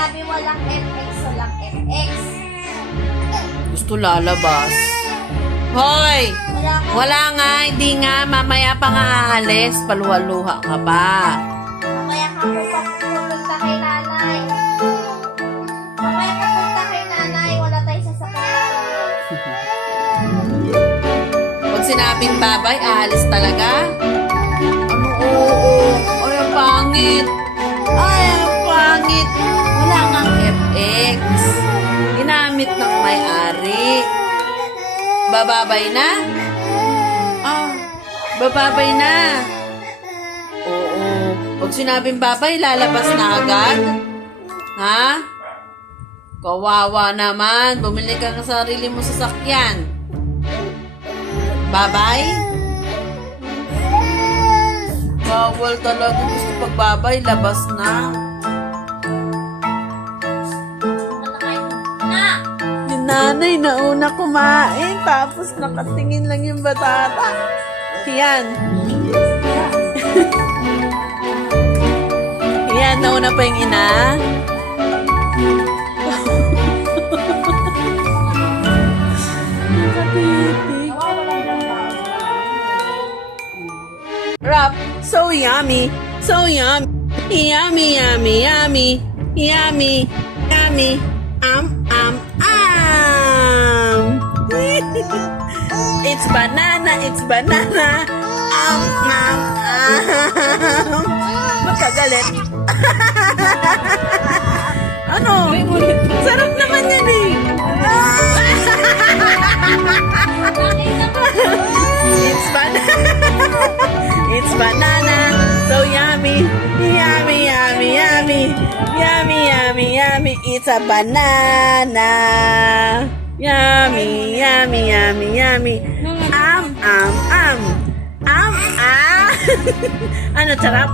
sinabi walang FX, walang FX. Gusto lalabas. Hoy! Wala nga, hindi nga. Mamaya pa nga aalis. Paluha-luha ka pa. Mamaya ka pupunta kay nanay. Mamaya ka pupunta kay nanay. Wala tayong sasakyan. Pag sinabing babay, aalis talaga? Ano, oo. Ay, ang pangit. Ay, ang pangit. Wala nga FX. Ginamit ng may-ari. Bababay na? Ah, bababay na. Oo. Pag sinabing babay, lalabas na agad? Ha? Kawawa naman. Bumili ka ng sarili mo sa sasakyan. Babay? Bawal talaga. Gusto pagbabay, labas na. Yung nanay nauna kumain, tapos nakatingin lang yung batata. Yan. Yan, nauna pa yung ina. Nakatitig. Rap, so yummy, so yummy. Yummy, yummy, yummy. Yummy, yummy. It's banana, it's banana. Magkagalit. Ano? Sarap naman yan eh. It's banana. It's banana. So yummy. Yummy, yummy, yummy. Yummy, yummy, yummy. It's a banana. Yummy, yummy, yummy, yummy. Ano, sarap?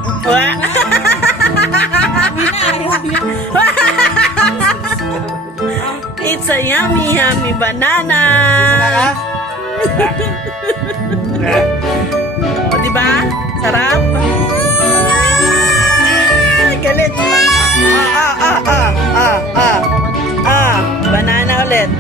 It's a yummy, yummy banana. O, diba? Sarap? Galit. Banana ulit.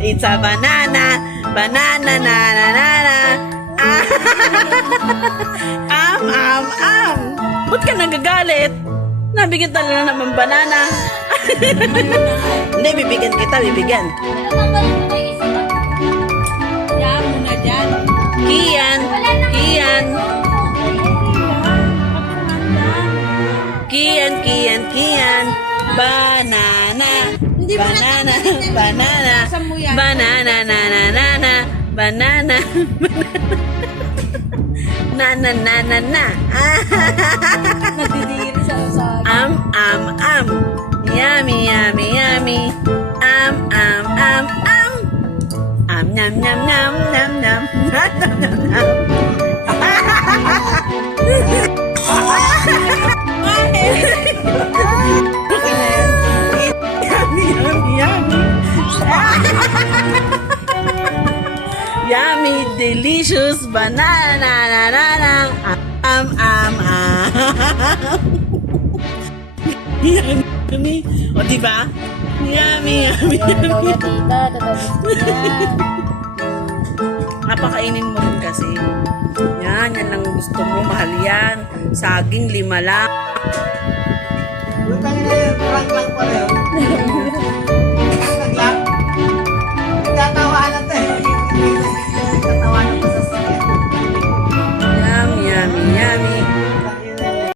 It's a banana, banana, na, na, na, na. Ba't ka nagagalit? Nabigyan ka na naman banana. Hindi, bibigyan kita, bibigyan. Yan mo na dyan. Kian, Kian. Kian, Kian, Kian. Banana. Banana, banana. Banana, na, na, na, na. Banana. Na, na, na, na, na. Nagdidiri siya sa... Yummy, yummy, yummy. Nam, nam, nam, nam, nam. Nam, nam, nam. Yummy, yummy, yummy. Yummy, delicious banana, na, na, na. Yummy. O, diba? Yummy, yummy, yummy. Napakainin mo rin kasi. Yan lang gusto mo. Mahal yan. Saging, 5 lang.